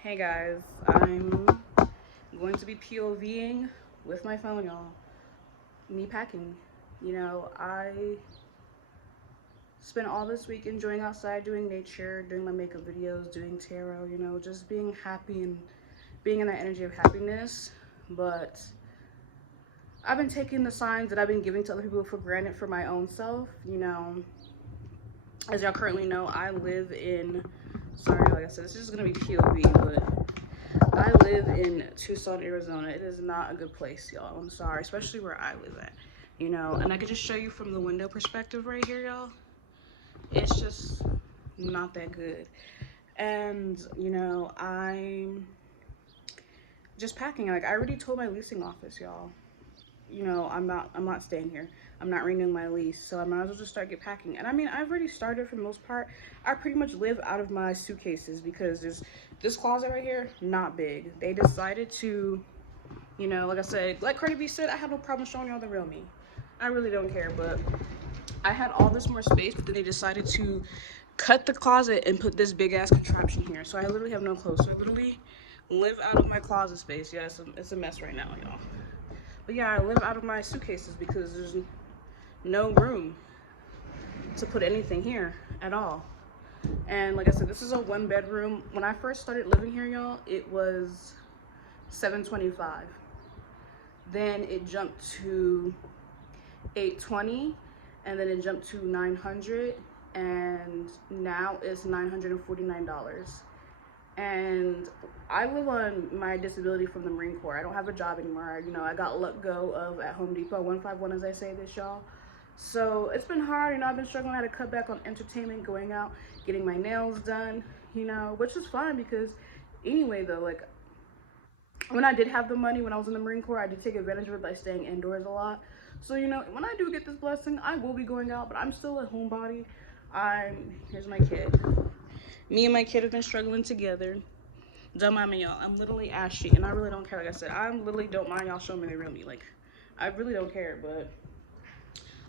Hey guys, I'm going to be POVing with my phone, y'all. Me packing. I spent all this week enjoying outside, doing nature, doing my makeup videos, doing tarot, just being happy and being in that energy of happiness. But I've been taking the signs that I've been giving to other people for granted for my own self. As y'all currently know, I live in, sorry, like I said, this is going to be POV, but I live in Tucson, Arizona. It is not a good place, y'all. I'm sorry, especially where I live at. And I could just show you from the window perspective right here, y'all. It's just not that good. And, I'm just packing. Like I already told my leasing office, y'all. I'm not staying here. I'm not renewing my lease, so I might as well just start get packing. And I mean, I've already started for the most part. I pretty much live out of my suitcases because there's this closet right here, not big. They decided to, like I said, like Cardi B said, I have no problem showing y'all the real me. I really don't care, but I had all this more space, but then they decided to cut the closet and put this big ass contraption here. So I literally have no clothes. So I literally live out of my closet space. Yeah, it's a mess right now, y'all. But yeah, I live out of my suitcases because there's no room to put anything here at all. And like I said, this is a one bedroom. When I first started living here, y'all, it was 725. Then it jumped to 820, and then it jumped to 900, and now it's $949. And I live on my disability from the Marine Corps. I don't have a job anymore. I got let go of at Home Depot 151 as I say this, y'all. So it's been hard. I've been struggling. I had to cut back on entertainment, going out, getting my nails done, which is fine because anyway, though, like when I did have the money when I was in the Marine Corps, I did take advantage of it by staying indoors a lot. So, when I do get this blessing, I will be going out, but I'm still a homebody. Here's my kid. Me and my kid have been struggling together. Don't mind me, y'all. I'm literally ashy, and I really don't care. Like I said, I literally don't mind y'all showing me the real me. Like, I really don't care, but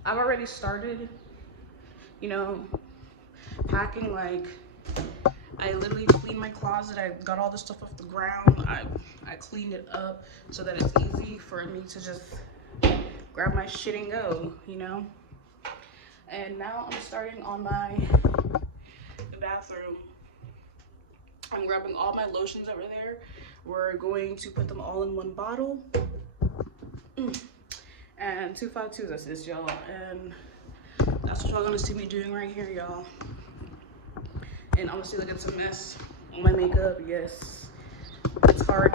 I've already started, you know, packing. Like, I literally cleaned my closet. I got all the stuff off the ground. I cleaned it up so that it's easy for me to just grab my shit and go. And now I'm starting on the bathroom. I'm grabbing all my lotions over there. We're going to put them all in one bottle. And 252 is this, y'all. And that's what y'all gonna see me doing right here, y'all. And honestly, like it's a mess on my makeup. Yes, it's hard,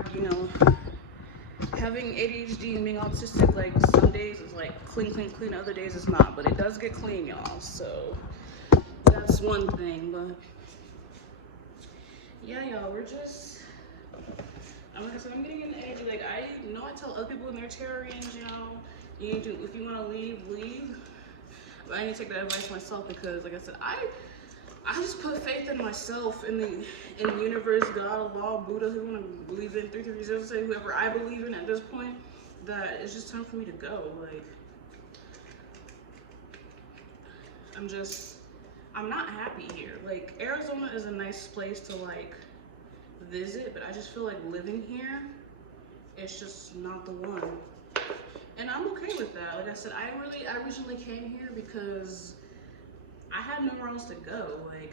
having ADHD and being autistic. Like some days it's like clean, clean, clean. Other days it's not, but it does get clean, y'all. So that's one thing. But yeah, y'all, we're just. Like I said, I'm getting in the energy. Like I know I tell other people in their Terrarians, you need to, if you want to leave, leave. But I need to take that advice myself because, like I said, I just put faith in myself, in the universe, God, Allah, Buddha, who want to believe in 3330, say whoever I believe in at this point, that it's just time for me to go. Like I'm not happy here. Like Arizona is a nice place to like visit, but I just feel like living here, it's just not the one. And I'm okay with that. Like I said, I originally came here because I had nowhere else to go. Like,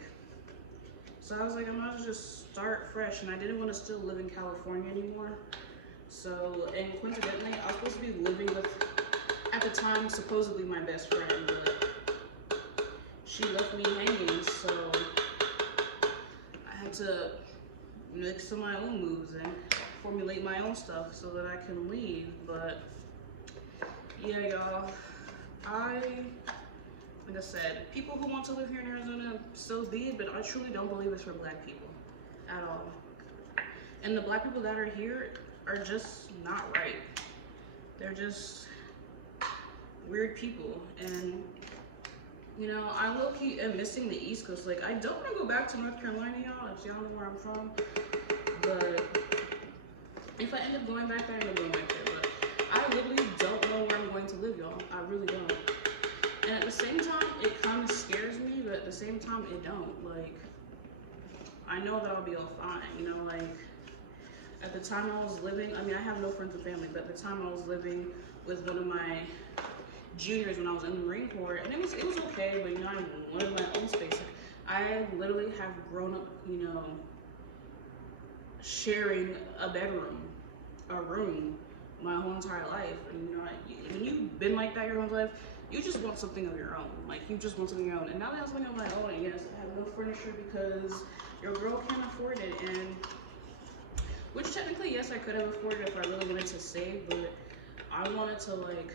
so I was like, I'm gonna just start fresh, and I didn't want to still live in California anymore. So, and coincidentally, I was supposed to be living with, at the time, supposedly my best friend, but she left me hanging. So I had to make some of my own moves and formulate my own stuff so that I can leave. But yeah, y'all, like I said, people who want to live here in Arizona, so be it, but I truly don't believe it's for black people at all. And the black people that are here are just not right. They're just weird people. And, I low-key am missing the East Coast. Like, I don't want to go back to North Carolina, y'all, if y'all know where I'm from. But if I end up going back there, I end up going back there. But I literally don't know where I'm going to live, y'all. I really don't. And at the same time, it kind of scares me, but at the same time, it don't. Like, I know that I'll be all fine, like, At the time I was living, I mean, I have no friends or family, but at the time I was living with one of my juniors when I was in the Marine Corps, and it was okay, but you know, I wanted my own space. I literally have grown up, you know, sharing a bedroom, a room, my whole entire life. And you know, when you've been like that your whole life, you just want something of your own. Like, you just want something of your own. And now that I have something of my own, and yes, I have no furniture because your girl can't afford it. And which technically, yes, I could have afforded it if I really wanted to save, but I wanted to like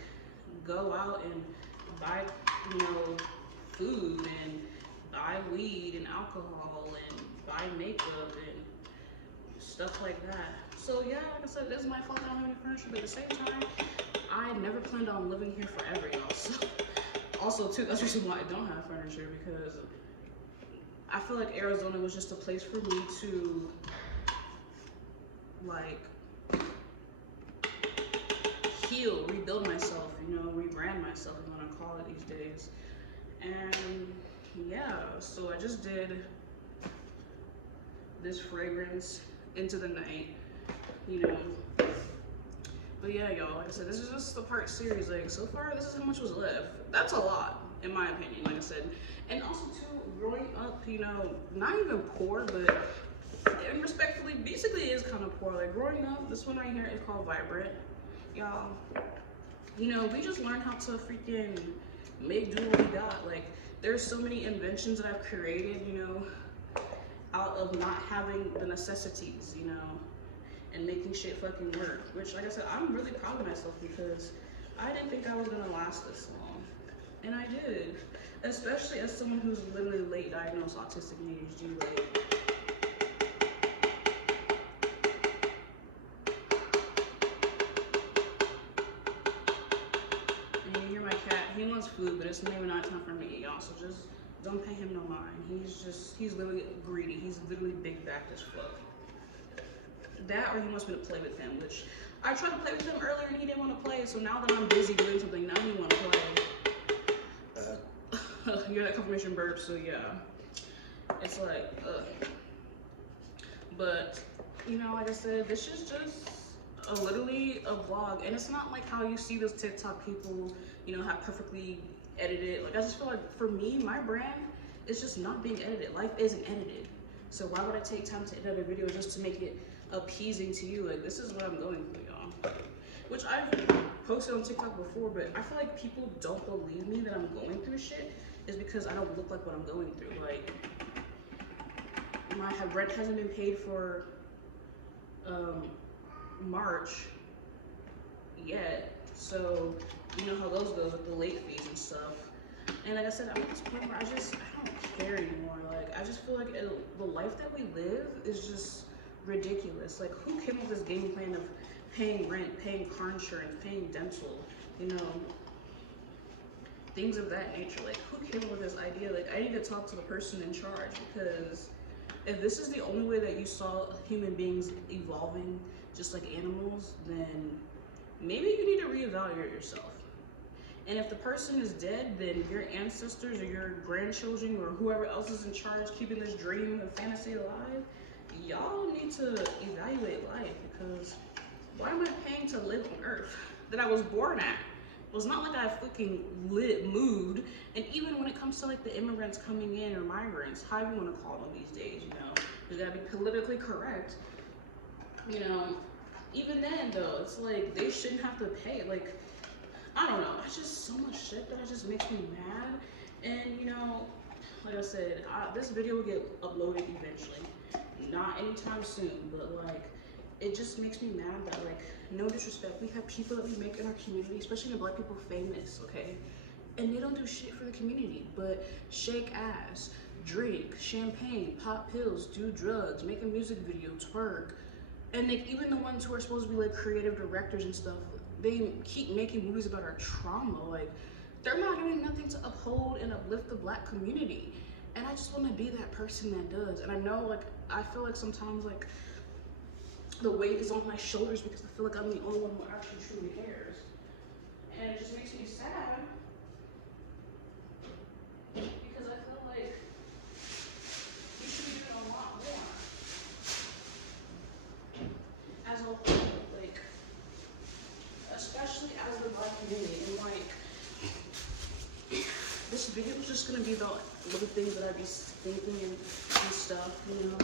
go out and buy, you know, food and buy weed and alcohol and buy makeup and stuff like that. So yeah, like I said, this is my fault I don't have any furniture, but at the same time, I never planned on living here forever, y'all. So also too, that's the reason why I don't have furniture, because I feel like Arizona was just a place for me to like heal, rebuild myself, you know, rebrand myself, if you want to call it these days. And yeah, so I just did this fragrance Into the Night, you know. But yeah, y'all, like I said, this is just the part series. Like, so far, this is how much was left. That's a lot, in my opinion, like I said. And also too, growing up, you know, not even poor, but and respectfully, basically it is kind of poor. Like, growing up, this one right here is called Vibrant. Y'all, you know, we just learned how to freaking make do what we got. Like, there's so many inventions that I've created, you know, out of not having the necessities, you know, and making shit fucking work. Which, like I said, I'm really proud of myself because I didn't think I was gonna last this long. And I did. Especially as someone who's literally late diagnosed autistic and ADHD. Like, and you hear my cat, he wants food, but it's maybe not time for me, y'all. So just don't pay him no mind. He's literally greedy. He's literally big backed as fuck. That, or he wants me to play with him, which I tried to play with him earlier and he didn't want to play. So now that I'm busy doing something, now he want to play. You hear that confirmation burp? So yeah, it's like, but you know, like I said, this is just literally a vlog, and it's not like how you see those TikTok people, you know, have perfectly edited. Like, I just feel like for me, my brand is just not being edited. Life isn't edited, so why would I take time to edit a video just to make it appeasing to you? Like, this is what I'm going through, y'all. Which I've posted on TikTok before, but I feel like people don't believe me that I'm going through shit is because I don't look like what I'm going through. Like, my rent hasn't been paid for March yet, so you know how those goes with the late fees and stuff. And like I said, I'm at this point where I don't care anymore. Like, I just feel like the life that we live is just ridiculous. Like, who came up with this game plan of paying rent, paying car insurance, paying dental, you know, things of that nature? Like, who came up with this idea? Like, I need to talk to the person in charge, because if this is the only way that you saw human beings evolving just like animals, then maybe you need to reevaluate yourself. And if the person is dead, then your ancestors or your grandchildren or whoever else is in charge keeping this dream and fantasy alive, y'all need to evaluate life, because why am I paying to live on Earth that I was born at? Well, it's not like I fucking moved. And even when it comes to like the immigrants coming in or migrants, however you want to call them these days, you know, you gotta be politically correct. You know, even then though, it's like they shouldn't have to pay. Like, I don't know. It's just so much shit that just makes me mad. And you know, like I said, this video will get uploaded eventually. Not anytime soon, but like, it just makes me mad that, like, no disrespect, we have people that we make in our community, especially the Black people, famous, okay? And they don't do shit for the community, but shake ass, drink champagne, pop pills, do drugs, make a music video, twerk. And like, even the ones who are supposed to be like creative directors and stuff, they keep making movies about our trauma. Like, they're not doing nothing to uphold and uplift the Black community. And I just want to be that person that does. And I know, like, I feel like sometimes, like, the weight is on my shoulders because I feel like I'm the only one who actually truly cares. And it just makes me sad, because I feel like we should be doing a lot more. gonna be the little things that I be thinking and stuff, you know.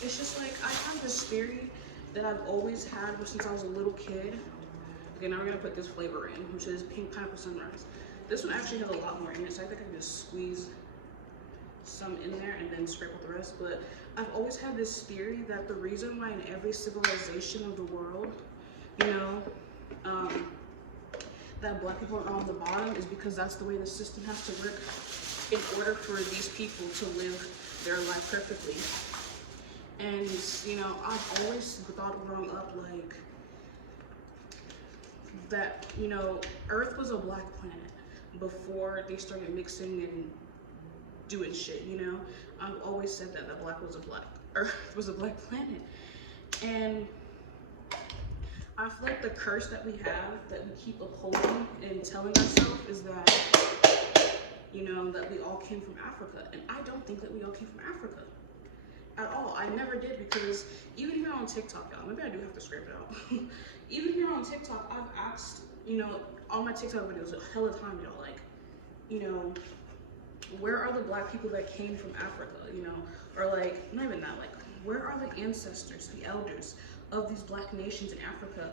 It's just like I have this theory that I've always had since I was a little kid. Okay, now we're gonna put this flavor in, which is pink pineapple sunrise. This one actually has a lot more in it, so I think I can just squeeze some in there and then scrape with the rest. But I've always had this theory that the reason why in every civilization of the world, you know, that black people are on the bottom is because that's the way the system has to work in order for these people to live their life perfectly. And, you know, I've always thought growing up, like, that, you know, Earth was a black planet before they started mixing and doing shit, you know? I've always said that Earth was a black planet. And I feel like the curse that we have, that we keep upholding and telling ourselves is that, you know, that we all came from Africa. And I don't think that we all came from Africa at all. I never did, because even here on TikTok, y'all, maybe I do have to scrape it out. Even here on TikTok, I've asked, you know, all my TikTok videos a hell of time, y'all, like, you know, where are the black people that came from Africa, you know, or like, not even that, like, where are the ancestors, the elders of these black nations in Africa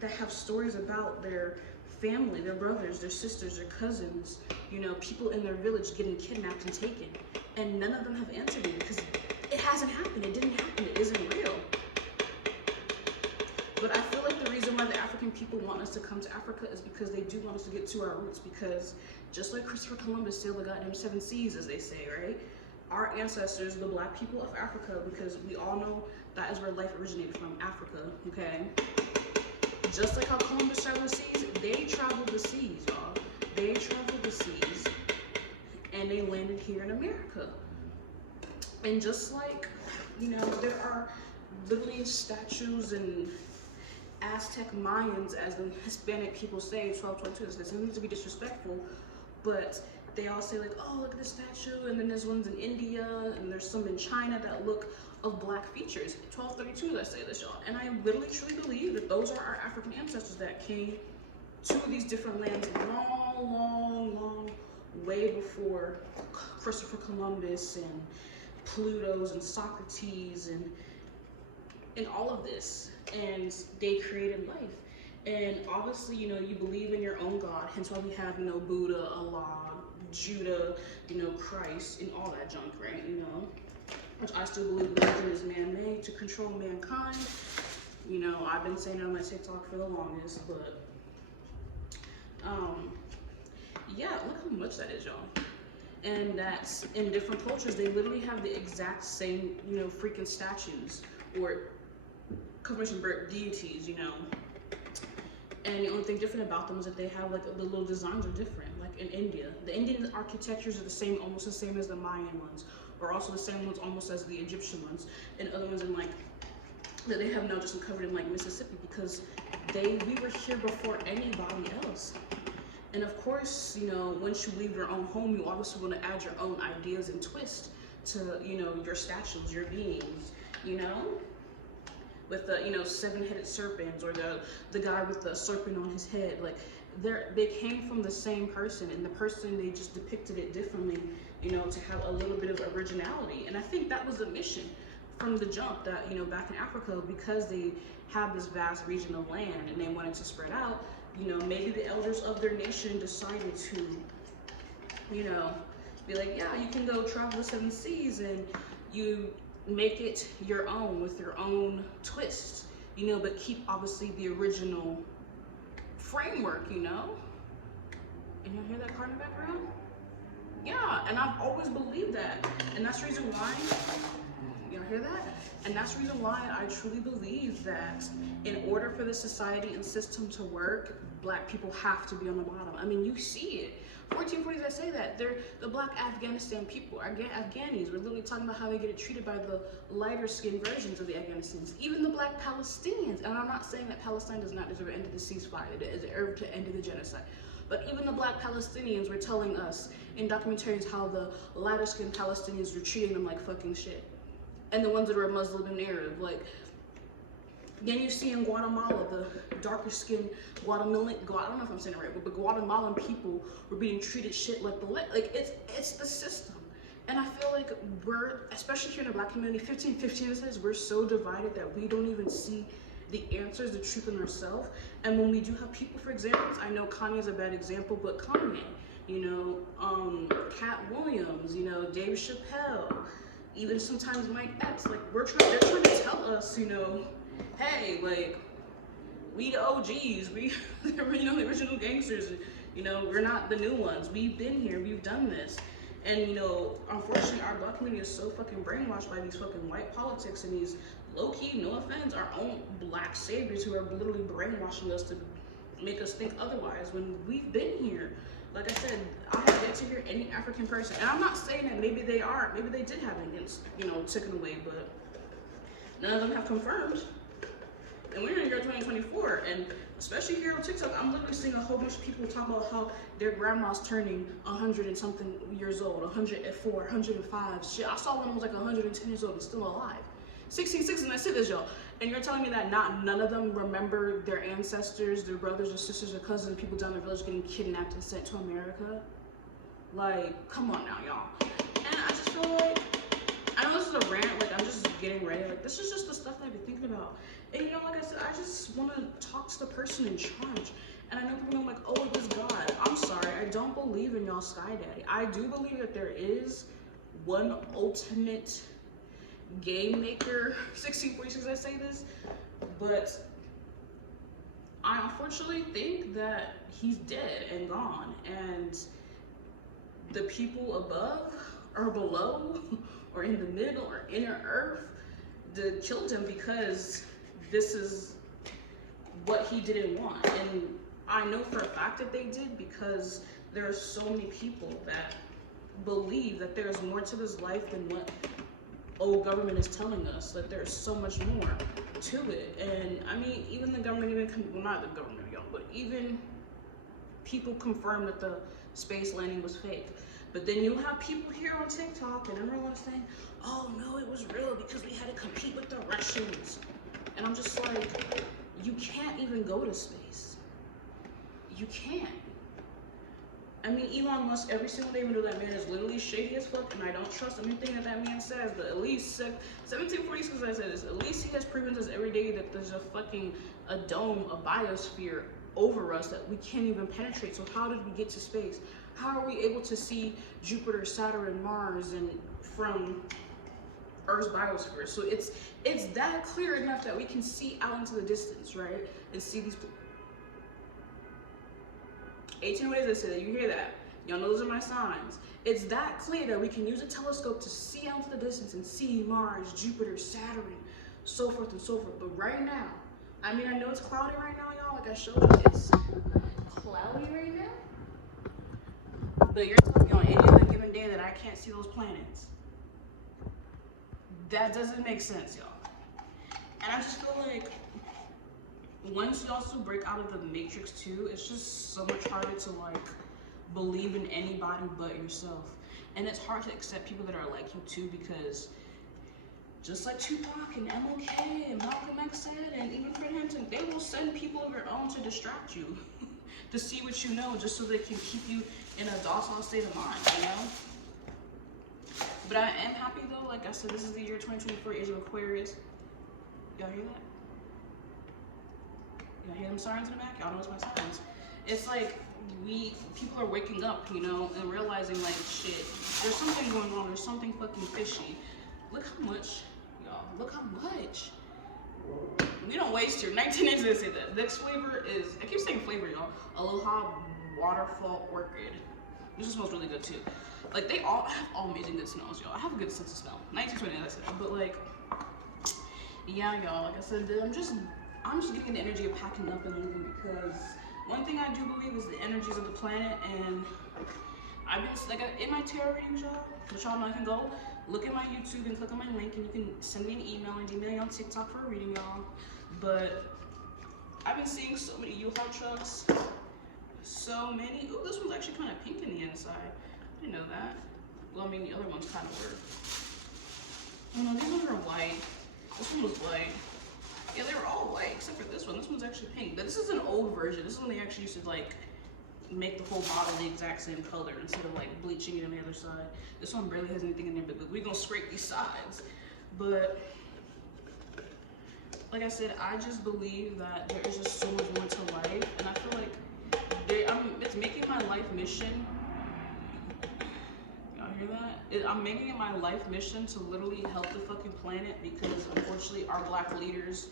that have stories about their family, their brothers, their sisters, their cousins, you know, people in their village getting kidnapped and taken, and none of them have answered me, because it hasn't happened, it didn't happen, it isn't real. But I feel like the reason why the African people want us to come to Africa is because they do want us to get to our roots, because just like Christopher Columbus sailed the goddamn 7 seas, as they say, right? Our ancestors, the black people of Africa, because we all know that is where life originated from, Africa, okay? Just like how Columbus traveled the seas, they traveled the seas, y'all. They traveled the seas, and they landed here in America. And just like, you know, there are literally statues and Aztec Mayans, as the Hispanic people say, 1222, this doesn't need to be disrespectful, but they all say like, oh, look at this statue, and then there's ones in India, and there's some in China that look of black features. 1232, I say this, y'all. And I literally truly believe that those are our African ancestors that came to these different lands long way before Christopher Columbus and Pluto's and Socrates and all of this. And they created life. And obviously, you know, you believe in your own God, hence why we have, you know, Buddha, Allah, Judah, you know, Christ, and all that junk, right? You know, which I still believe religion is man-made to control mankind. You know, I've been saying it on my TikTok for the longest, but yeah, look how much that is, y'all. And that's in different cultures, they literally have the exact same, you know, freaking statues or confirmation birth deities, you know. And the only thing different about them is that they have, like, the little designs are different. Like in India, the Indian architectures are the same, almost the same as the Mayan ones, or also the same ones almost as the Egyptian ones, and other ones in, like, that they have now just uncovered in, like, Mississippi, because we were here before anybody else. And of course, you know, once you leave your own home, you obviously want to add your own ideas and twist to, you know, your statues, your beings, you know? With the, you know, 7-headed serpents, or the guy with the serpent on his head. Like, they came from the same person, and the person, they just depicted it differently, you know, to have a little bit of originality. And I think that was the mission from the jump, that, you know, back in Africa, because they had this vast region of land and they wanted to spread out, you know, maybe the elders of their nation decided to, you know, be like, yeah, you can go travel the 7 seas, and you make it your own with your own twist, you know, but keep obviously the original framework, you know. And you hear that car in the background? Yeah, and I've always believed that, and that's the reason why. Y'all hear that? And that's the reason why I truly believe that in order for the society and system to work, black people have to be on the bottom. I mean, you see it. 1440s, I say that. They're the black Afghanistan people. Afghanis, we're literally talking about how they get treated by the lighter skinned versions of the Afghanistans. Even the black Palestinians. And I'm not saying that Palestine does not deserve an end to the ceasefire. It deserves to end to the genocide. But even the black Palestinians were telling us in documentaries how the lighter skinned Palestinians were treating them like fucking shit. And the ones that were Muslim and Arab, like, Then you see in Guatemala, the darker skinned Guatemalan, I don't know if I'm saying it right, but the Guatemalan people were being treated shit like it's the system. And I feel like we're, especially here in the Black community, 1515 says we're so divided that we don't even see the answers, the truth in ourselves. And when we do have people, for examples, I know Kanye is a bad example, but Kanye, you know, Cat Williams, you know, Dave Chappelle, even sometimes Mike Epps, like they're trying to tell us, you know, hey, like, we the OGs, we, you know, the original gangsters, you know, we're not the new ones. We've been here, we've done this. And, you know, unfortunately, our Black community is so fucking brainwashed by these fucking white politics and these low-key, no offense, our own Black saviors who are literally brainwashing us to make us think otherwise when we've been here. Like I said, I have yet to hear any African person, and I'm not saying that maybe they are, maybe they did have it, you know, taken away, but none of them have confirmed. And we're in the year 2024, and especially here on TikTok, I'm literally seeing a whole bunch of people talk about how their grandma's turning 100 and something years old, 104, 105. Shit, I saw one who was like 110 years old and still alive. 16, and that's it, y'all. And you're telling me that none of them remember their ancestors, their brothers or sisters or cousins, people down in the village getting kidnapped and sent to America? Like, come on now, y'all. And I just feel like, I know this is a rant, like I'm just getting ready, like this is just the stuff that I've been thinking about. And you know, like I said, I just want to talk to the person in charge. And I know people are like, oh, it was God. I'm sorry, I don't believe in y'all Sky Daddy. I do believe that there is one ultimate game maker, 1646 I say this, but I unfortunately think that he's dead and gone, and the people above or below or in the middle or inner earth killed him because this is what he didn't want. And I know for a fact that they did because there are so many people that believe that there's more to this life than what old government is telling us, that there's so much more to it. And I mean, even the government, well, not the government, but even people confirm that the space landing was fake. But then you have people here on TikTok and everyone saying, oh no, it was real because we had to compete with the Russians. And I'm just like, you can't even go to space. You can't. I mean, Elon Musk, every single day, even though that man is literally shady as fuck, and I don't trust anything that man says, but at least 1746, I said this, at least he has proven to us every day that there's a dome, a biosphere over us that we can't even penetrate. So how did we get to space? How are we able to see Jupiter, Saturn, and Mars and from Earth's biosphere? So it's that clear enough that we can see out into the distance, right? And see these 18 ways I say that, you hear that. Y'all know those are my signs. It's that clear that we can use a telescope to see out into the distance and see Mars, Jupiter, Saturn, so forth and so forth. But right now, I mean, I know it's cloudy right now, y'all. Like I showed you, it's cloudy right now. But you're telling me on any other given day that I can't see those planets. That doesn't make sense, y'all. And I just feel like once you also break out of the matrix too, it's just so much harder to like believe in anybody but yourself. And it's hard to accept people that are like you too, because just like Tupac and MLK and Malcolm X said, and even Fred Hampton, they will send people of their own to distract you, to see what you know, just so they can keep you in a docile state of mind, you know? But I am happy though, like I said, this is the year 2024, age of Aquarius. Y'all hear that? Y'all hear them sirens in the back? Y'all know it's my sirens. It's like people are waking up, you know, and realizing like, shit, there's something going on, there's something fucking fishy. Look how much, y'all, look how much. We don't waste here. 19 inches, didn't say that. Next flavor is, I keep saying flavor, y'all. Aloha Waterfall Orchid. This smells really good too. Like they all have all amazing good smells, y'all. I have a good sense of smell. 1920, that's it. But like, yeah, y'all, like I said, I'm just getting the energy of packing up and leaving, because one thing I do believe is the energies of the planet. And I've been, like, in my tarot readings, y'all, which y'all know I can go look at my YouTube and click on my link, and you can send me an email and email me on TikTok for a reading, y'all. But I've been seeing so many U-Haul trucks, so many. Ooh, this one's actually kind of pink in the inside. I didn't know that. Well, I mean, the other ones kind of were. Oh no, these ones are white. This one was white. Yeah, they were all white except for this one. This one's actually pink. This is an old version. This is when they actually used to like make the whole bottle the exact same color instead of like bleaching it on the other side. This one barely has anything in there, but we're gonna scrape these sides. But like I said, I just believe that there is just so much more to life, and I feel like it's making my life mission. Y'all hear that? I'm making it my life mission to literally help the fucking planet, because unfortunately our black leaders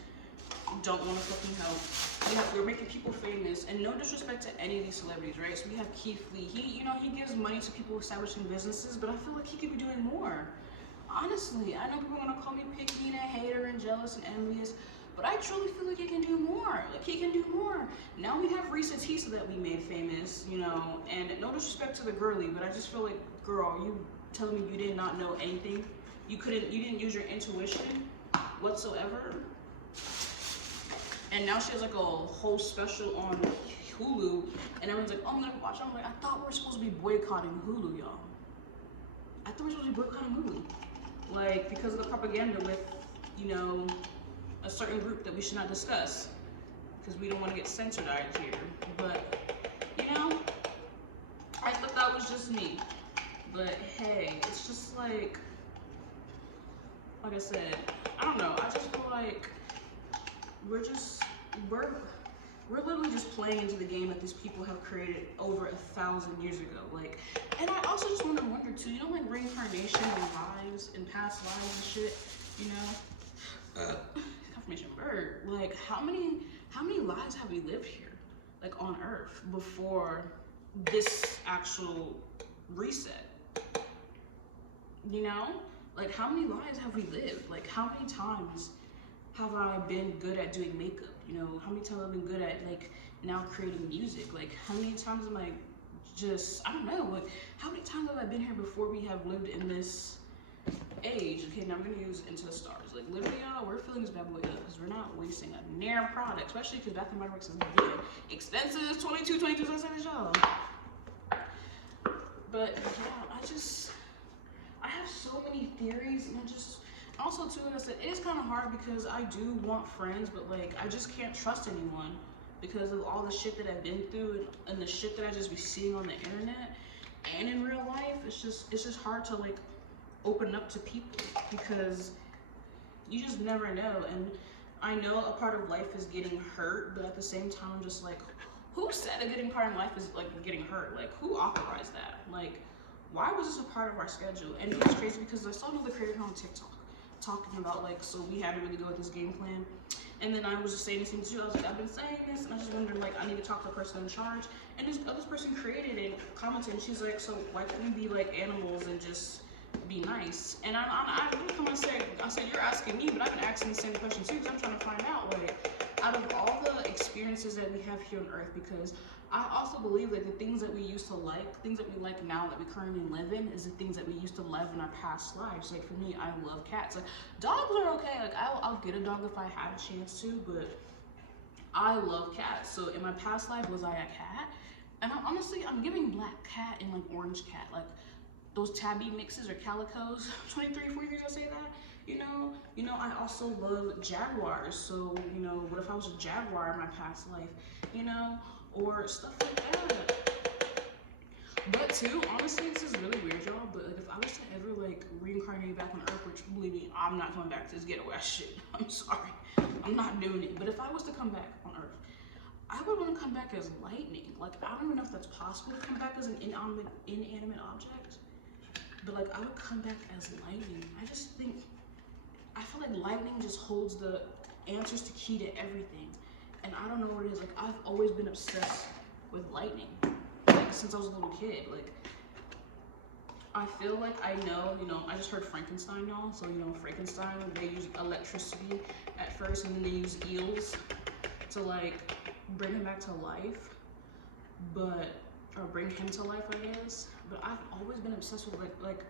don't want to fucking help. We're making people famous, and no disrespect to any of these celebrities, right? So we have Keith Lee. He gives money to people establishing businesses, but I feel like he could be doing more. Honestly, I know people are gonna call me picky and a hater and jealous and envious, but I truly feel like he can do more. Like, he can do more. Now we have Risa Tisa that we made famous, you know, and no disrespect to the girlie, but I just feel like, girl, you telling me you did not know anything? You didn't use your intuition whatsoever? And now she has like a whole special on Hulu, and everyone's like, oh, I'm gonna watch it. I'm like, I thought we were supposed to be boycotting Hulu, y'all. I thought we were supposed to be boycotting Hulu. Like, because of the propaganda with, you know, a certain group that we should not discuss, because we don't want to get censored out here. But, you know, I thought that was just me. But hey, it's just like I said, I don't know, I just feel like we're literally just playing into the game that these people have created over 1,000 years ago. Like, and I also just wonder too, you know, like reincarnation and lives and past lives and shit, you know? Confirmation bird. Like, how many lives have we lived here, like on Earth, before this actual reset? You know, like, how many lives have we lived? Like, how many times have I been good at doing makeup? You know, how many times have I been good at, like, now creating music? Like, how many times am I just, I don't know, like, how many times have I been here before we have lived in this age? Okay, now I'm gonna use Into the Stars. Like, literally, y'all, we're filling this bad boy up because we're not wasting a near product, especially because Bath & Body Works is good. Expensive, $22 cents, y'all. But, yeah, I have so many theories, and also too, like I said, it is kind of hard because I do want friends, but like, I just can't trust anyone because of all the shit that I've been through and the shit that I just be seeing on the internet and in real life. It's just hard to like open up to people because you just never know. And I know a part of life is getting hurt, but at the same time, I'm just like, who said a getting part of life is like getting hurt? Like, who authorized that? Like, why was this a part of our schedule? And it was crazy because I saw another creator on TikTok talking about, like, so we had to really go with this game plan. And then I was just saying this thing too. I was like, I've been saying this, and I just wondered, like, I need to talk to the person in charge. And this other person created and commented, and she's like, so why can't we be like animals and just be nice? And I really come and say, I said, you're asking me, but I've been asking the same question too, because I'm trying to find out, like, out of all the experiences that we have here on Earth, because I also believe that the things that we used to like, things that we like now that we currently live in, is the things that we used to love in our past lives. Like, for me, I love cats. Like, dogs are okay. Like, I'll get a dog if I had a chance to, but I love cats. So in my past life, was I a cat? And I'm giving black cat and like orange cat, like those tabby mixes or calicos. 23, 40 years I say that. You know, I also love jaguars. So, you know, what if I was a jaguar in my past life? You know, or stuff like that. But too, honestly, this is really weird, y'all, but like, if I was to ever like reincarnate back on Earth, which believe me, I'm not coming back to this ghetto ass shit. I'm sorry, I'm not doing it. But if I was to come back on Earth, I would want to come back as lightning. Like, I don't even know if that's possible to come back as an inanimate object, but like, I would come back as lightning. I feel like lightning just holds the answers to key to everything. And I don't know what it is. Like, I've always been obsessed with lightning, like, since I was a little kid. Like, I feel like I know, you know, I just heard Frankenstein, y'all. So, you know, Frankenstein, they use electricity at first, and then they use eels to, like, bring him back to life. Or bring him to life, I guess. But I've always been obsessed with, like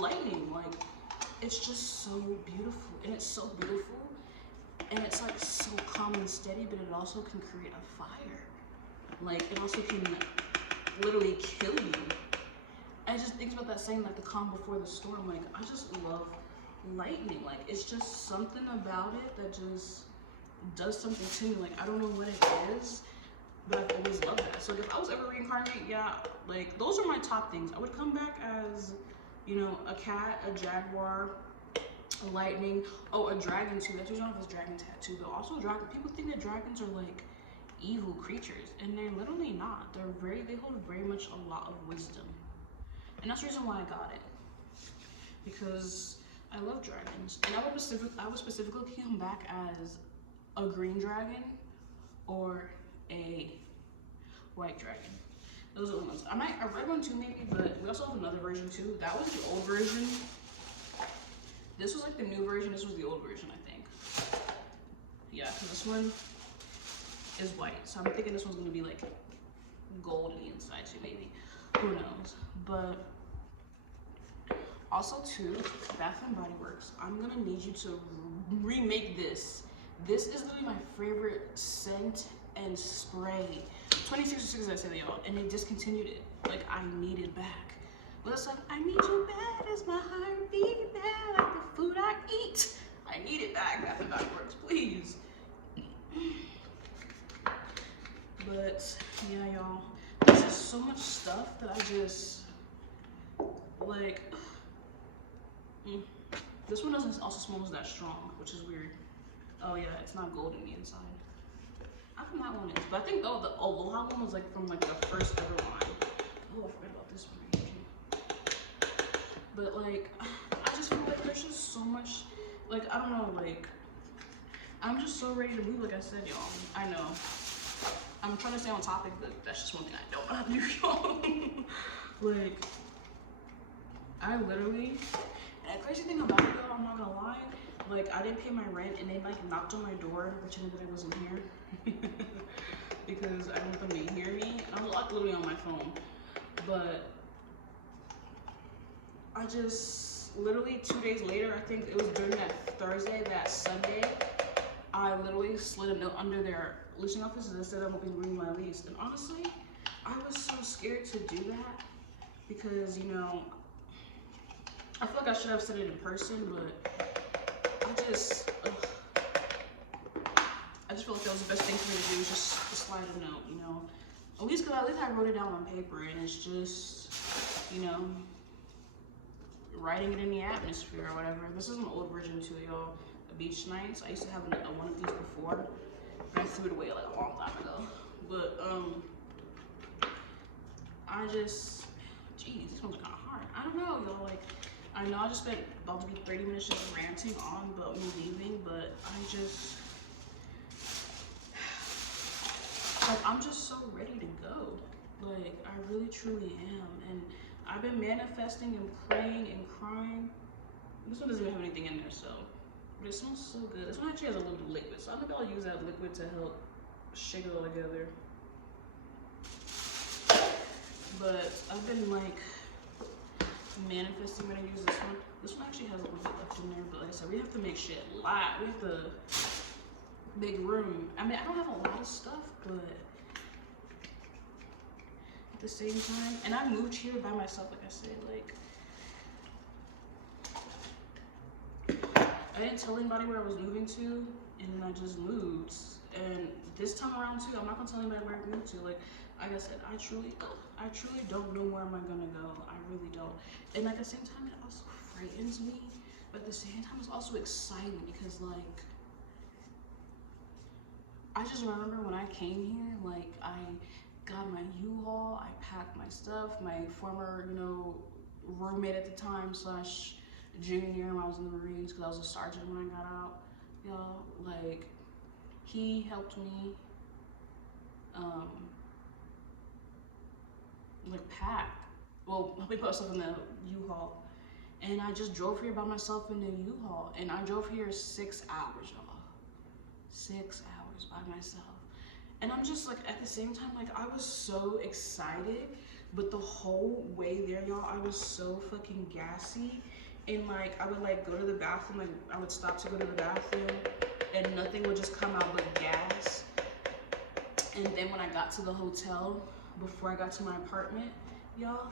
lightning. Like, it's just so beautiful. And it's so beautiful. And it's like so calm and steady, but it also can create a fire. Like, it also can literally kill you. I just think about that saying, like, the calm before the storm. Like, I just love lightning. Like, it's just something about it that just does something to me. Like, I don't know what it is, but I've always loved that. So if I was ever reincarnated, yeah, like those are my top things. I would come back as, you know, a cat, a jaguar, a lightning, oh, a dragon too. That's usually not his dragon tattoo, but also a dragon. People think that dragons are like evil creatures, and they're literally not. They hold very much a lot of wisdom, and that's the reason why I got it, because I love dragons. And I would specifically come back as a green dragon or a white dragon. Those are the ones. I read one too maybe, but we also have another version too. That was the old version. This was like the new version. This was the old version, I think. Yeah, because this one is white. So I'm thinking this one's gonna be like goldy inside too, maybe. Who knows? But also too, Bath and Body Works. I'm gonna need you to remake this. This is literally my favorite scent and spray. 2066, I said, y'all, and they discontinued it. Like, I need it back. But it's like, I need you back as my heart beat back, like the food I eat. I need it back. Bath and Body Works, please. But yeah, y'all, there's just so much stuff that I just like. This one doesn't also smells that strong, which is weird. Oh yeah, it's not gold in the inside. How come that one is? But I think the Aloha one was like from like the first ever line. Oh, I forgot about this one right here. But like, I just feel like there's just so much, like, I don't know, like, I'm just so ready to move. Like I said, y'all, I know. I'm trying to stay on topic, but that's just one thing I don't want to do, y'all. Like, I literally, and the crazy thing about it though, I'm not gonna lie, like, I didn't pay my rent and they like knocked on my door pretending that I wasn't here because I want them to hear me. I was like literally on my phone, but I just literally 2 days later, I think it was during that Thursday, that Sunday, I literally slid a note under their leasing office and said I'm hoping to renew my lease. And honestly, I was so scared to do that because, you know, I feel like I should have said it in person, but I just feel like that was the best thing for me to do, was just slide a note, you know. At least I wrote it down on paper, and it's just, you know, writing it in the atmosphere or whatever. This is an old version too, y'all. The beach nights. I used to have one of these before, but I threw it away like a long time ago. But I just, geez, this one's kind of hard. I don't know, y'all. Like, I know I just spent about to be 30 minutes just ranting on about me leaving, but I'm just so ready to go. Like, I really truly am. And I've been manifesting and praying and crying. This one doesn't even have anything in there, so, but it smells so good. This one actually has a little liquid, so I think I'll use that liquid to help shake it all together. But I've been like manifesting when I use this one. This one actually has a little bit left in there, but like I said, we have to make shit live. We have to make room. I mean, I don't have a lot of stuff, but at the same time, and I moved here by myself, like I said, like, I didn't tell anybody where I was moving to, and then I just moved. And this time around too, I'm not gonna tell anybody where I moved to. Like I said, I truly don't know where am I gonna go. I really don't. And like at the same time, it also frightens me, but at the same time, it's also exciting because like, I just remember when I came here, like I got my U-Haul, I packed my stuff. My former, you know, roommate at the time slash junior when I was in the Marines, because I was a sergeant when I got out, y'all, like, he helped me, like, pack, well, help me put stuff in the U-Haul, and I just drove here by myself in the U-Haul, and I drove here 6 hours, y'all, 6 hours by myself, and I'm just, like, at the same time, like, I was so excited, but the whole way there, y'all, I was so fucking gassy. And like, I would like go to the bathroom, like I would stop to go to the bathroom and nothing would just come out but gas. And then when I got to the hotel, before I got to my apartment, y'all,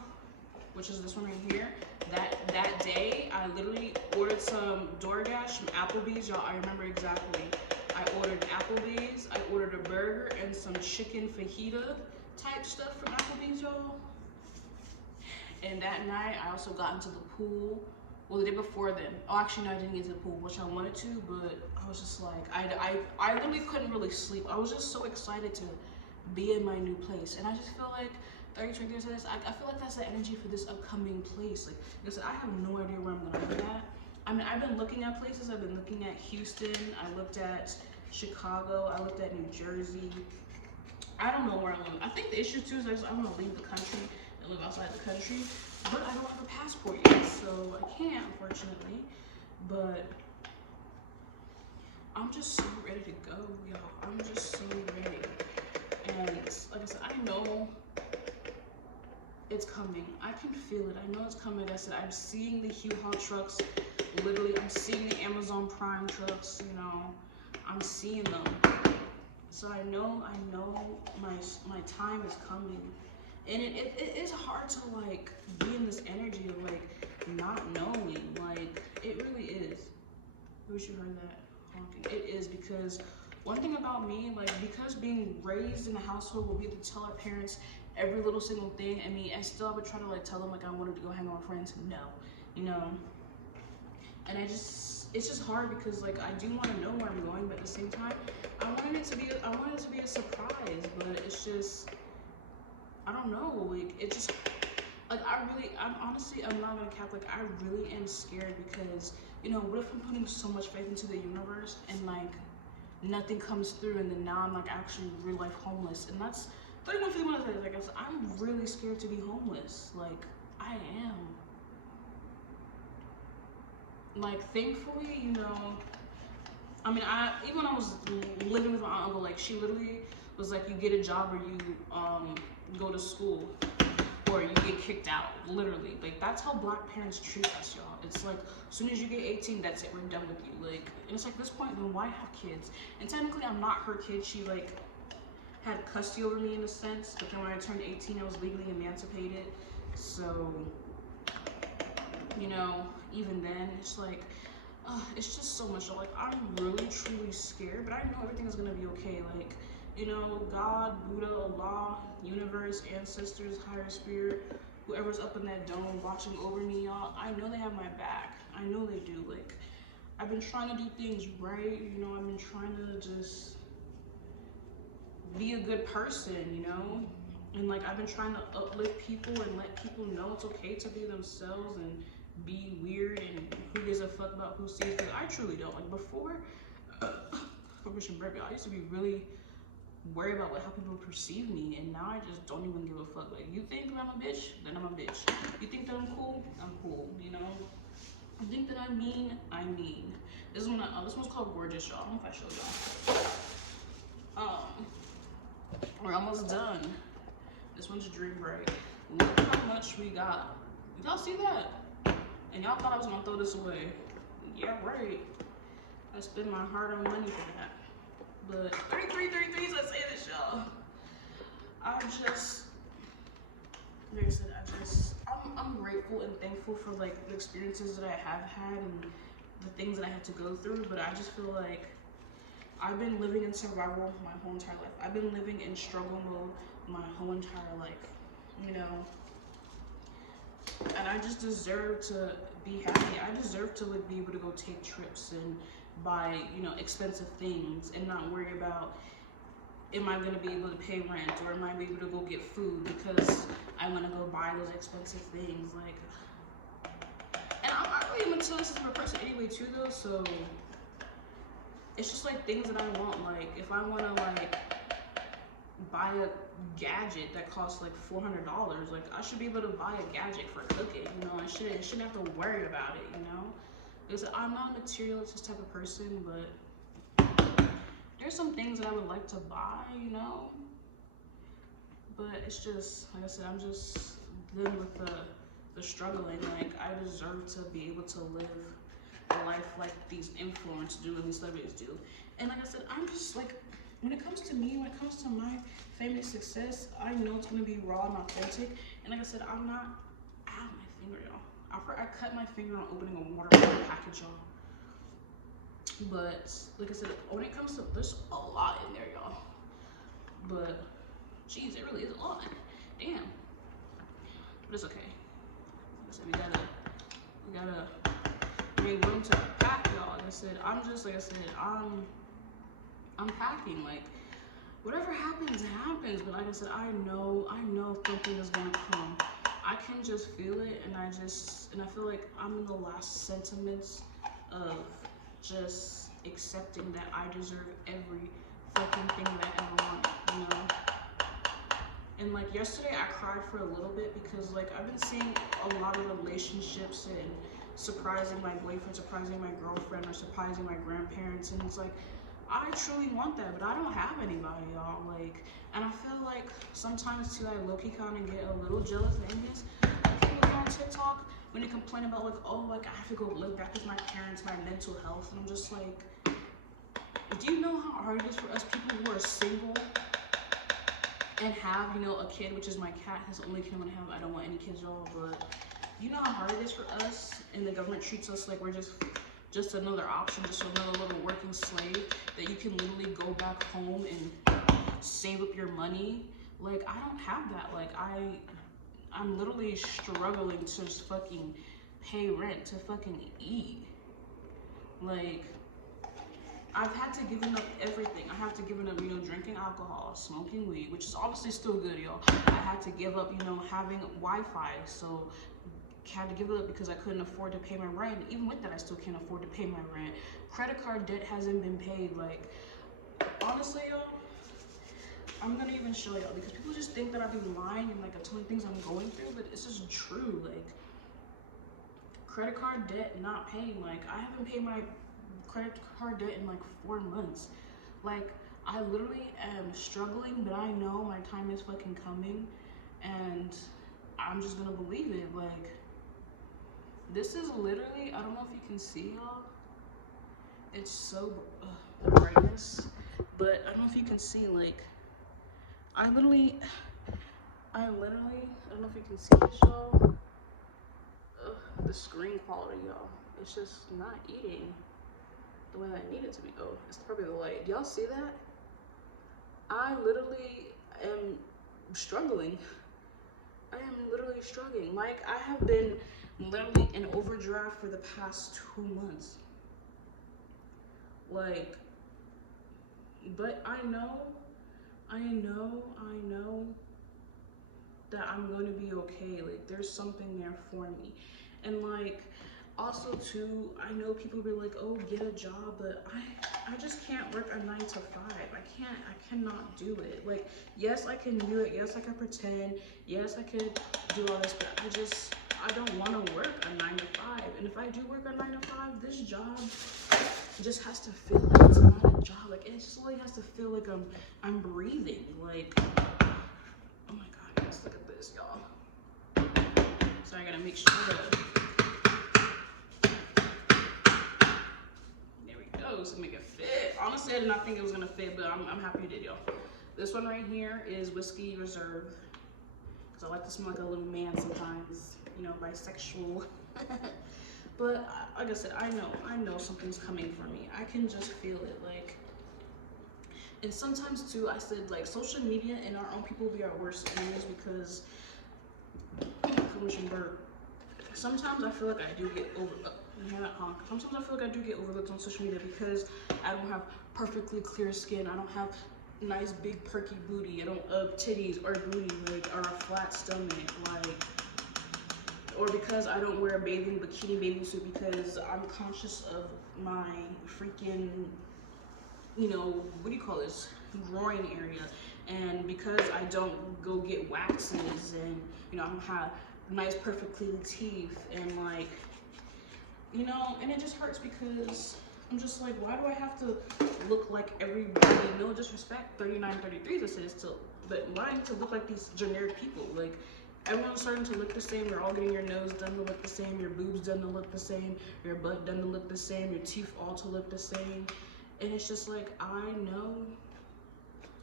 which is this one right here, that day, I literally ordered some DoorDash from Applebee's, y'all. I remember exactly. I ordered Applebee's. I ordered a burger and some chicken fajita type stuff from Applebee's, y'all. And that night, I also got into the pool. Well, the day before then. Oh, actually, no, I didn't get to the pool, which I wanted to, but I was just like, I literally couldn't really sleep. I was just so excited to be in my new place. And I just feel like 33 years of this, I feel like that's the energy for this upcoming place. Like I said, I have no idea where I'm gonna be at. I mean, I've been looking at places. I've been looking at Houston. I looked at Chicago. I looked at New Jersey. I don't know where I live. I think the issue too is I want to leave the country and live outside the country, but I don't have a passport yet, so I can't, unfortunately. But I'm just so ready to go, y'all. I'm just so ready. And like I said, I know it's coming. I can feel it. I know it's coming. Like I said, I'm seeing the U-Haul trucks. Literally, I'm seeing the Amazon Prime trucks, you know. I'm seeing them. So I know my time is coming. And it is hard to like be in this energy of like not knowing. Like it really is. I wish you heard that honking. It is, because one thing about me, like, because being raised in a household where we have to tell our parents every little single thing, I mean, I still would try to like tell them like I wanted to go hang out with friends. No, you know. And it's just hard because like I do want to know where I'm going, but at the same time, I wanted it to be a surprise. But it's just, I don't know. Like it just, like I'm honestly, I'm not gonna cap. Like I really am scared because, you know, what if I'm putting so much faith into the universe and like nothing comes through, and then now I'm like actually real life homeless, and that's 31 days. Like I said, I'm really scared to be homeless. Like I am. Like thankfully, you know, I mean, even when I was living with my uncle, like she literally was like, you get a job or you go to school or you get kicked out, literally. Like that's how Black parents treat us, y'all. It's like as soon as you get 18, that's it, we're done with you. Like, and it's like at this point, then why have kids? And technically I'm not her kid. She like had custody over me in a sense, but then when I turned 18, I was legally emancipated. So, you know, even then, it's like, it's just so much. Like, I'm really, truly scared, but I know everything is gonna be okay. Like, you know, God, Buddha, Allah, universe, ancestors, higher spirit, whoever's up in that dome watching over me, y'all, I know they have my back. I know they do. Like, I've been trying to do things right, you know, I've been trying to just be a good person, you know? And like I've been trying to uplift people and let people know it's okay to be themselves and be weird, and who gives a fuck about who sees it. I truly don't. Like before Christian birthday, I used to be really worried about how people perceive me, and now I just don't even give a fuck. Like, you think that I'm a bitch, then I'm a bitch. You think that I'm cool, you know? You think that I'm mean, I'm mean. This one's called Gorgeous, y'all. I don't know if I showed y'all. We're almost done. This one's Dream Bright. Look how much we got. Y'all see that? And y'all thought I was gonna throw this away. Yeah, right. I spend my hard-earned money for that. But 33, let's say this, y'all. I just, like I said, I'm grateful and thankful for like the experiences that I have had and the things that I had to go through. But I just feel like I've been living in survival my whole entire life. I've been living in struggle mode my whole entire life, you know? And I just deserve to be happy. I deserve to like be able to go take trips and buy, you know, expensive things and not worry about, am I gonna be able to pay rent, or am I be able to go get food because I wanna go buy those expensive things. Like, and I'm not really a materialistic type of person anyway too though, so it's just like things that I want. Like if I wanna like buy a gadget that costs like $400, like I should be able to buy a gadget for cooking, you know? I shouldn't have to worry about it, you know? Because I'm not a materialistic type of person, but there's some things that I would like to buy, you know? But it's just, like I said, I'm just dealing with the struggling. Like I deserve to be able to live a life like these influencers do and these celebrities do. And like I said, I'm just like, when it comes to me, when it comes to my family success, I know it's gonna be raw and authentic. And like I said, I'm not, ow, my finger, y'all. I cut my finger on opening a water bottle package, y'all. But like I said, when it comes to, there's a lot in there, y'all. But geez, it really is a lot. Damn. But it's okay. Like I said, we gotta make room to pack, y'all. Like I said, I'm packing. Like whatever happens, happens. But like I said, I know something is gonna come. I can just feel it, and I feel like I'm in the last sentiments of just accepting that I deserve every fucking thing that I ever wanted, you know? And like yesterday I cried for a little bit because like I've been seeing a lot of relationships and surprising my boyfriend, surprising my girlfriend, or surprising my grandparents, and it's like I truly want that, but I don't have anybody, y'all. Like, and I feel like sometimes too I low-key kind of get a little jealous and envious. People on TikTok when they complain about like, oh, like I have to go live back with my parents, my mental health, and I'm just like, do you know how hard it is for us people who are single and have, you know, a kid, which is my cat, his only kid I'm gonna have. I don't want any kids, y'all, but you know how hard it is for us, and the government treats us like we're just another option, just another little working slave that you can literally go back home and save up your money. Like, I don't have that. Like, I'm literally struggling to just fucking pay rent, to fucking eat. Like, I've had to give up everything. I have to give up, you know, drinking alcohol, smoking weed, which is obviously still good, y'all. I had to give up, you know, having Wi-Fi, so had to give it up because I couldn't afford to pay my rent. Even with that, I still can't afford to pay my rent. Credit card debt hasn't been paid. Like, honestly, y'all, I'm gonna even show y'all because people just think that I be lying and like I'm telling things I'm going through, but it's just true. Like, credit card debt not paying. Like, I haven't paid my credit card debt in like 4 months. Like, I literally am struggling, but I know my time is fucking coming, and I'm just gonna believe it. Like, this is literally, I don't know if you can see, y'all. It's so the brightness, but I don't know if you can see. Like, I don't know if you can see this, y'all. The screen quality, y'all. It's just not eating the way I need it to be. Oh, it's probably the light. Y'all see that? I literally am struggling. I am literally struggling. Like, I have been literally in overdraft for the past 2 months. Like, but I know that I'm going to be okay. Like, there's something there for me. And like, also too, I know people be like, oh, get a job, but I just can't work a 9 to 5. I cannot do it. Like, yes, I can do it. Yes, I can pretend. Yes, I could do all this, but I don't want to work a 9 to 5. And if I do work a 9 to 5, this job just has to feel like it's not a job. Like, it just really has to feel like I'm breathing. Like, oh my god, guys, look at this, y'all. So I gotta make sure that to make it fit. Honestly, I did not think it was gonna fit, but I'm happy it did, y'all. This one right here is Whiskey Reserve, because I like to smell like a little man sometimes, you know, bisexual. But like I said, I know something's coming for me. I can just feel it. Like, and sometimes too, I said, like, social media and our own people be our worst enemies, because sometimes I feel like I do get sometimes I feel like I do get overlooked on social media because I don't have perfectly clear skin. I don't have nice big perky booty. I don't titties or booty, like, or a flat stomach, like, or because I don't wear a bikini bathing suit because I'm conscious of my freaking, you know, what do you call this, groin area, and because I don't go get waxes, and, you know, I don't have nice perfect clean teeth, and like, you know, and it just hurts because I'm just like, why do I have to look like everybody? No disrespect, 39, 33 this is to, but why to look like these generic people? Like, everyone's starting to look the same. You're all getting your nose done to look the same, your boobs done to look the same, your butt done to look the same, your teeth all to look the same. And it's just like, I know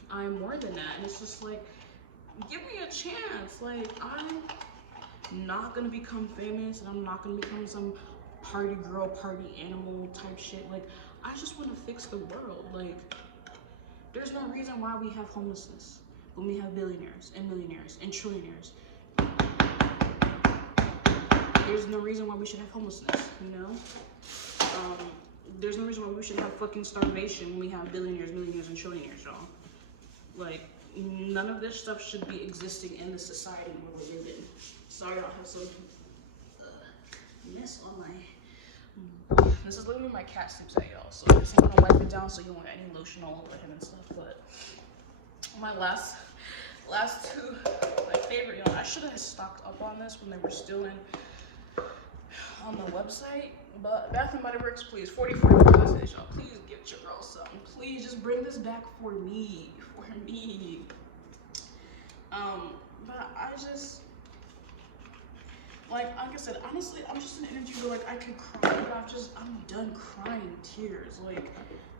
I'm more than that. And it's just like, give me a chance. Like, I'm not gonna become famous, and I'm not gonna become some party girl, party animal type shit. Like, I just want to fix the world. Like, there's no reason why we have homelessness when we have billionaires and millionaires and trillionaires. There's no reason why we should have homelessness, you know? There's no reason why we should have fucking starvation when we have billionaires, millionaires, and trillionaires, y'all. Like, none of this stuff should be existing in the society where we live in. Sorry, I have some mess on my... This is literally my cat sleeps at, y'all. So I'm gonna wipe it down so you don't get any lotion all over him and stuff. But my last two, my favorite, you know, I should have stocked up on this when they were still on the website. But Bath and Body Works, please, 44 classes, y'all. Please get your girl something. Please just bring this back for me. But I just, like I said, honestly, I'm just an energy where like I could cry, but I'm done crying tears. Like,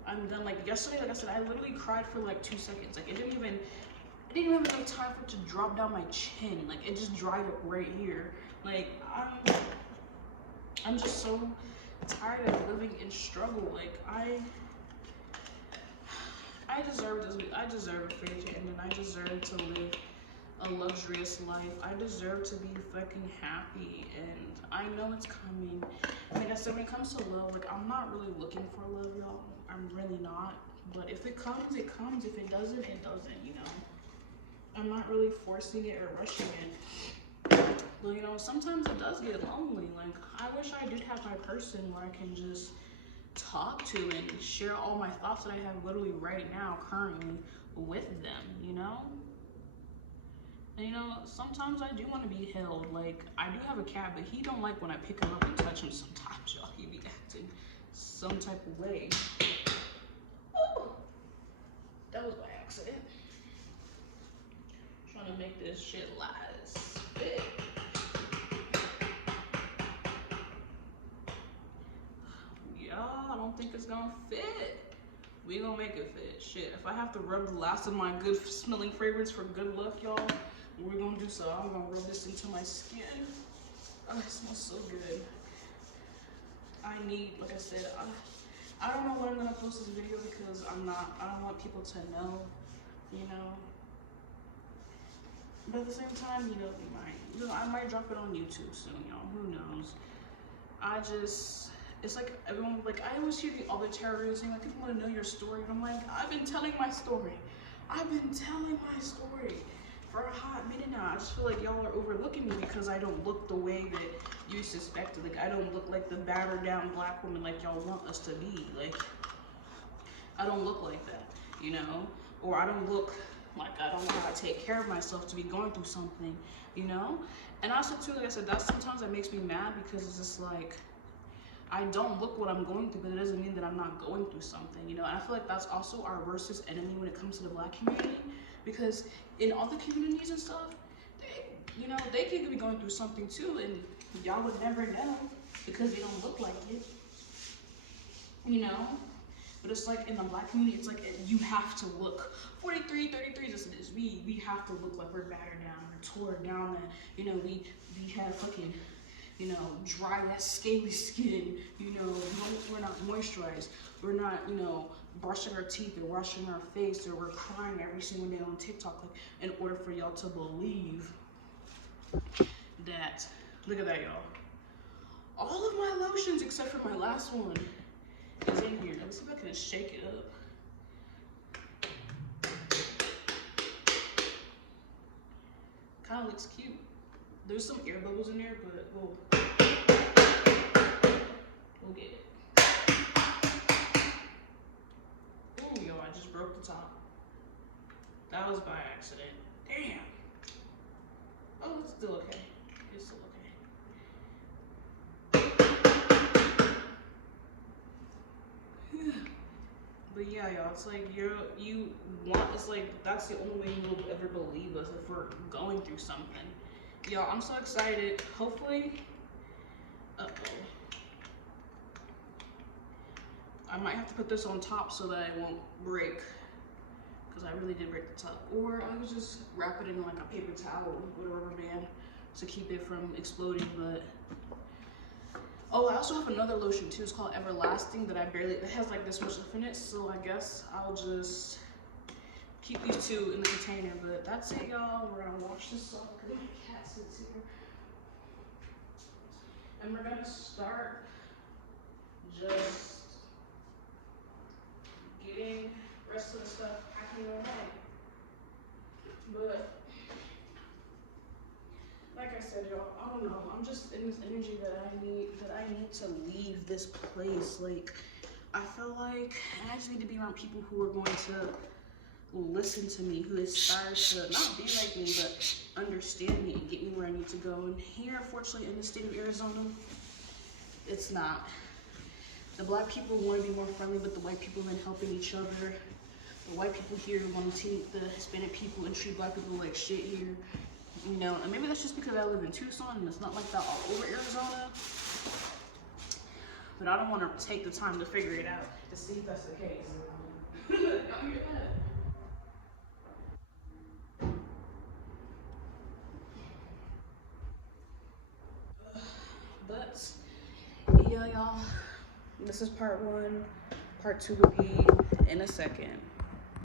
I'm done. Like yesterday, like I said, I literally cried for like 2 seconds. Like, I didn't even have enough time for it to drop down my chin. Like, it just dried up right here. Like, I'm just so tired of living in struggle. Like, I deserve this. I deserve a fair end, and I deserve to live a luxurious life. I deserve to be fucking happy, and I know it's coming. Like I said, when it comes to love, like, I'm not really looking for love, y'all. I'm really not. But if it comes, it comes. If it doesn't, it doesn't, you know. I'm not really forcing it or rushing it. But, you know, sometimes it does get lonely. Like, I wish I did have my person where I can just talk to and share all my thoughts that I have literally right now, currently, with them, you know? And, you know, sometimes I do want to be held. Like, I do have a cat, but he don't like when I pick him up and touch him sometimes, y'all. He be acting some type of way. Ooh, that was by accident. Trying to make this shit last fit. Y'all, I don't think it's gonna fit. We gonna make it fit. Shit, if I have to rub the last of my good smelling fragrance for good luck, y'all, we're gonna do so. I'm gonna rub this into my skin. Oh, it smells so good. I need, like I said, I don't know when I'm gonna post this video because I don't want people to know, you know. But at the same time, you know, I might drop it on YouTube soon, y'all. Who knows? It's like everyone, like, I always hear the other terrorists saying, like, people want to know your story. And I'm like, I've been telling my story. For a hot minute now. I just feel like y'all are overlooking me because I don't look the way that you suspected. Like, I don't look like the battered down black woman like y'all want us to be. Like, I don't look like that, you know? Or I don't look like I don't know how to take care of myself to be going through something, you know? And also too, like I said, sometimes that makes me mad because it's just like, I don't look what I'm going through, but it doesn't mean that I'm not going through something, you know? And I feel like that's also our worst enemy when it comes to the Black community, because in other communities and stuff, they could be going through something too, and y'all would never know because they don't look like it, you know? But it's like in the Black community, it's like you have to look 43, 33, just this. We have to look like we're battered down, we're torn down, that, you know, we have fucking, you know, dry, that scaly skin, you know, we're not moisturized, we're not, you know, brushing our teeth or washing our face, or we're crying every single day on TikTok, like, in order for y'all to believe that, look at that, y'all. All of my lotions, except for my last one, is in here. Let's see if I can shake it up. Kind of looks cute. There's some air bubbles in there, but we'll get it. Ooh, yo, I just broke the top. That was by accident. Damn. Oh, it's still okay. It's still okay. But yeah, y'all, it's like it's like that's the only way you will ever believe us, if we're going through something. Y'all, I'm so excited. Hopefully, I might have to put this on top so that it won't break, because I really did break the top. Or I could just wrap it in like a paper towel with a rubber band to keep it from exploding. But Oh, I also have another lotion too. It's called Everlasting that it has like this much stuff in it. So I guess I'll just keep these two in the container. But that's it, y'all. We're gonna wash this off because my cat sits here. And we're gonna start just getting the rest of the stuff packing away. But like I said, y'all, I don't know. I'm just in this energy that I need to leave this place. Like, I feel like I just need to be around people who are going to listen to me, who aspire to not be like me, but understand me and get me where I need to go. And here, unfortunately, in the state of Arizona, it's not. The black people want to be more friendly with the white people and helping each other. The white people here want to treat the Hispanic people and treat black people like shit here. You know, and maybe that's just because I live in Tucson and it's not like that all over Arizona. But I don't want to take the time to figure it out to see if that's the case. Y'all hear that? But yeah, y'all, this is part one. Part two will be in a second.